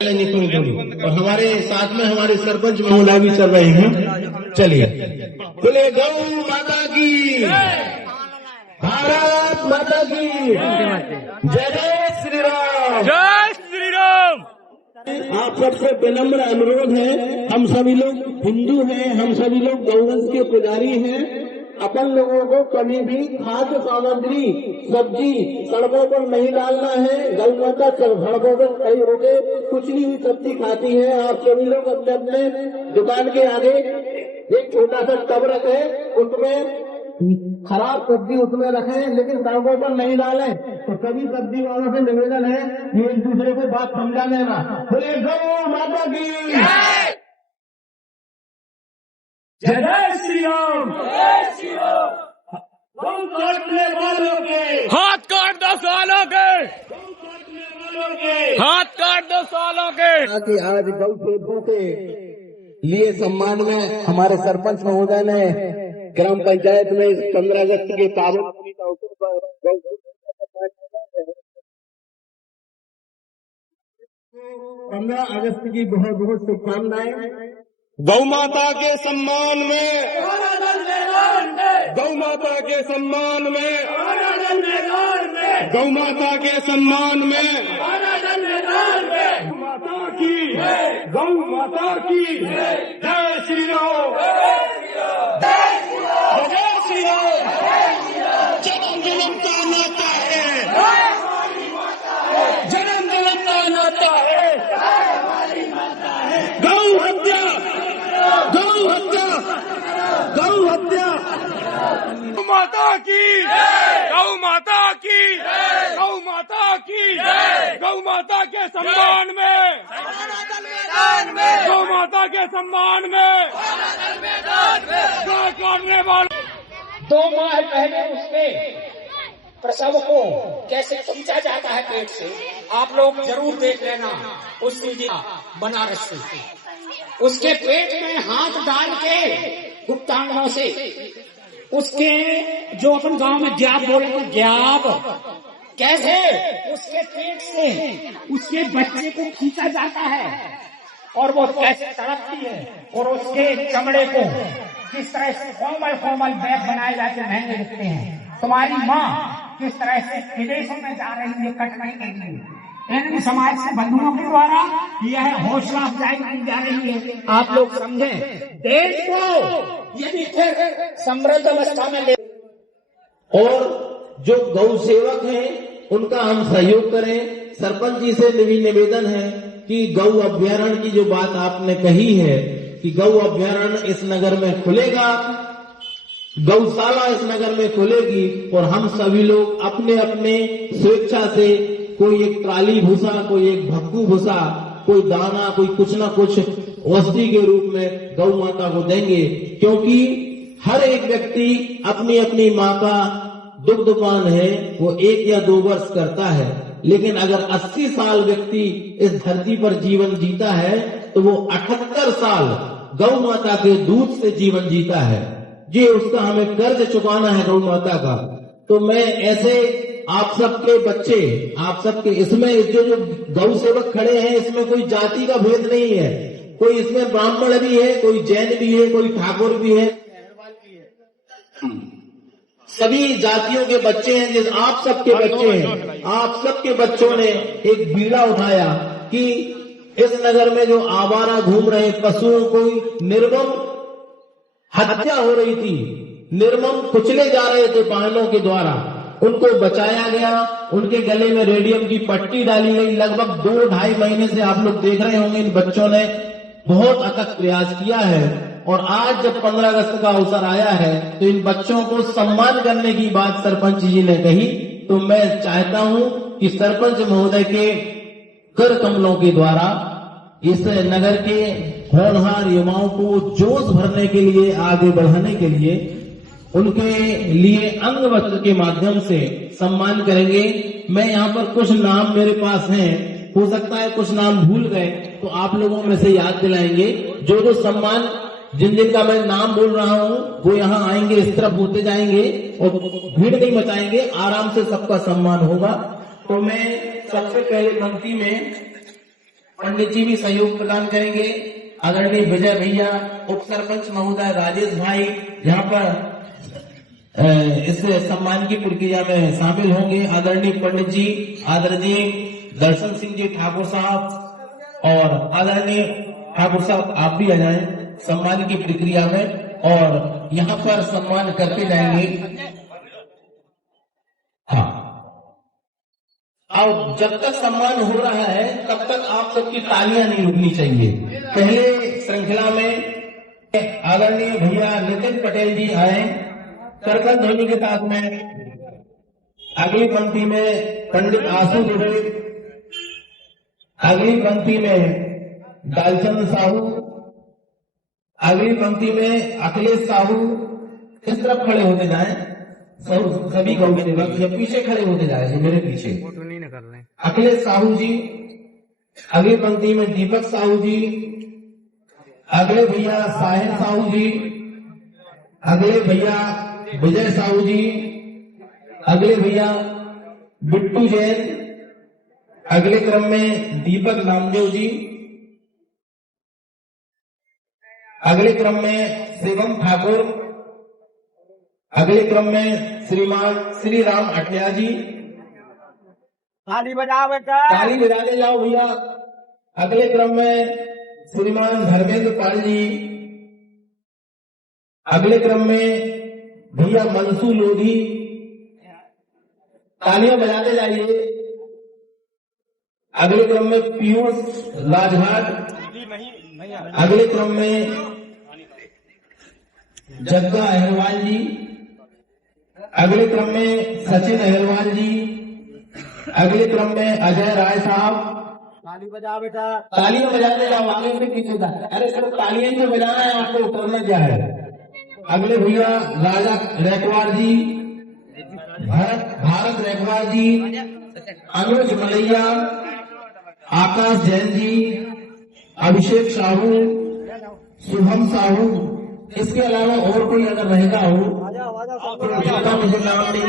और हमारे साथ में हमारे सरपंच महोदय भी चल रहे हैं। चलिए, बोले गौ माता की, भारत माता की जय श्री राम, जय श्री राम। आप सबसे विनम्र अनुरोध है, हम सभी लोग हिंदू हैं, हम सभी लोग गौवंश के पुजारी हैं। अपन लोगों को कभी भी खाद्य सामग्री सब्जी सड़कों पर नहीं डालना है। गौ माता सड़कों पर खड़ी होकर कुचली हुई सब्जी खाती है। आप सभी लोग अपने अपने दुकान के आगे एक छोटा सा टब रखे, उसमें खराब सब्जी उसमें रखें, लेकिन सड़कों पर नहीं डालें। तो सभी सब्जी वालों से निवेदन है कि एक दूसरे को बात समझा लेना। बोले गौ माता की जय श्री राम। गौ काटने वालों के हाथ काट दो सालों के, गौ काटने वालों के हाथ काट दो सालों के। कि आज गौ सेवकों के लिए सम्मान में हमारे सरपंच महोदय ने ग्राम पंचायत में 15 अगस्त के पावन का अवसर पर गौ 15 अगस्त की बहुत बहुत शुभकामनाएं। गौ माता के सम्मान में, गौ माता के सम्मान में, गौ माता के सम्मान में, गौ माता की, गौ माता की जय श्री राम, जय श्री राम। जन्म जन्म का नाता है, जन्म जन्म का नाता है। गौ हत्या, गौ हत्या, गौ हत्या। गौ माता की, गौ माता की, गौ माता की, गौ माता के सम्मान में, गौ माता के सम्मान में गौ काटने वाले 2 माह पहले उसके प्रसव को कैसे खींचा जाता है पेट से, आप लोग जरूर देख लेना उस वीडियो बनारस से। उसके पेट में हाथ डाल के गुप्तांगों से उसके, जो अपन गांव में ग्याब बोलते हैं, ग्याब, कैसे उसके पेट से उसके बच्चे को खींचा जाता है और वो कैसे तड़पती है, और उसके चमड़े को किस तरह से कोमल बैग बनाए जाते महंगे दिखते हैं। तुम्हारी माँ किस तरह से विदेशों में जा रही है कटने के लिए, इन समाज से बंधुओं के द्वारा यह हौसला अफजाई की जा रही है। आप लोग समझें, देश को यदि फिर समृद्ध अवस्था में ले, और जो गौ सेवक हैं उनका हम सहयोग करें। सरपंच जी से भी निवेदन है कि गौ अभ्यारण्य की जो बात आपने कही है कि गौ अभ्यारण्य इस नगर में खुलेगा, गौशाला इस नगर में खुलेगी, और हम सभी लोग अपने अपने स्वेच्छा से कोई एक ट्राली भूसा, कोई एक भक्कू भूसा, कोई दाना, कोई कुछ ना कुछ वस्तु के रूप में गौ माता को देंगे। क्योंकि हर एक व्यक्ति अपनी अपनी माँ का दुग्धपान है वो 1 या 2 वर्ष करता है, लेकिन अगर 80 साल व्यक्ति इस धरती पर जीवन जीता है तो वो 78 साल गौ माता के दूध से जीवन जीता है। ये उसका हमें कर्ज चुकाना है गौ माता का। तो मैं ऐसे आप सबके बच्चे, आप सबके इसमें जो गौ सेवक खड़े हैं, इसमें कोई जाति का भेद नहीं है। कोई इसमें ब्राह्मण भी है, कोई जैन भी है, कोई ठाकुर भी है, सभी जातियों के बच्चे हैं। जिस आप सबके बच्चे हैं, आप सबके बच्चों ने एक बीड़ा उठाया कि इस नगर में जो आवारा घूम रहे पशुओं को निर्मम हत्या हो रही थी, निर्मम कुचले जा रहे थे वाहनों के द्वारा, उनको बचाया गया। उनके गले में रेडियम की पट्टी डाली गई। लगभग 2-2.5 महीने से आप लोग देख रहे होंगे इन बच्चों ने बहुत अथक प्रयास किया है। और आज जब 15 अगस्त का अवसर आया है तो इन बच्चों को सम्मान करने की बात सरपंच जी ने कही, तो मैं चाहता हूं कि सरपंच महोदय के कर कमलों के द्वारा इस नगर के होनहार युवाओं को जोश भरने के लिए, आगे बढ़ाने के लिए उनके लिए अंग वस्त्र के माध्यम से सम्मान करेंगे। मैं यहाँ पर कुछ नाम मेरे पास हैं, हो सकता है कुछ नाम भूल गए तो आप लोगों में से याद दिलाएंगे। जो सम्मान जिन जिन का मैं नाम बोल रहा हूँ वो यहाँ आएंगे, इस तरफ होते जाएंगे और भीड़ नहीं मचाएंगे, आराम से सबका सम्मान होगा। तो मैं सबसे पहले पंक्ति में पंडित जी भी सहयोग प्रदान करेंगे। आदरणीय विजय भैया, उप सरपंच महोदय, राजेश भाई यहाँ पर इस सम्मान की प्रक्रिया में शामिल होंगे। आदरणीय पंडित जी, आदरणीय दर्शन सिंह जी ठाकुर साहब और आदरणीय ठाकुर साहब आप भी आ जाएं सम्मान की प्रक्रिया में और यहाँ पर सम्मान करते जाएंगे। हाँ, और जब तक सम्मान हो रहा है तब तक आप सबकी तालियां नहीं रुकनी चाहिए। पहले श्रृंखला में आदरणीय भैया नितिन पटेल जी आए करकट ध्वनि के साथ में। अगली पंक्ति में पंडित आशु दुबे, अगली पंक्ति में दालचंद साहू, अगली पंक्ति में अखिलेश साहू। इस तरफ खड़े होते जाएं सभी गौरव सेवक, या पीछे खड़े होते जाए मेरे पीछे। अखिलेश साहू जी, अगली पंक्ति में दीपक साहू जी, अगले भैया साहिल साहू जी, अगले भैया विजय साहू जी, अगले भैया बिट्टू जैन, अगले क्रम में दीपक नामदेव जी, अगले क्रम में शिवम ठाकुर, अगले क्रम में श्रीमान श्री राम अटिया जी। ताली बजाओ बेटा, ताली बजाने जाओ भैया। अगले क्रम में श्रीमान धर्मेंद्र पाल जी, अगले क्रम में भैया मनसू लोधी। तालियां बजाते जाइए। अगले क्रम में पीयूष राजघाट, अगले क्रम में जग्गा अहरवाल जी, अगले क्रम में सचिन अहरवाल जी, अगले क्रम में अजय राय साहब। ताली बजाओ बेटा, तालियां बजाते जाओ, आगे से पीछे था। अरे सर तालियां तो बजाना है आपको, करना क्या है। अगले भैया राजा रैकवार जी, भारत रैकवार जी, अनुज मलैया, आकाश जैन जी, अभिषेक साहू, शुभम साहू। इसके अलावा और कोई अगर रहेगा हो तो मुझे नाम नहीं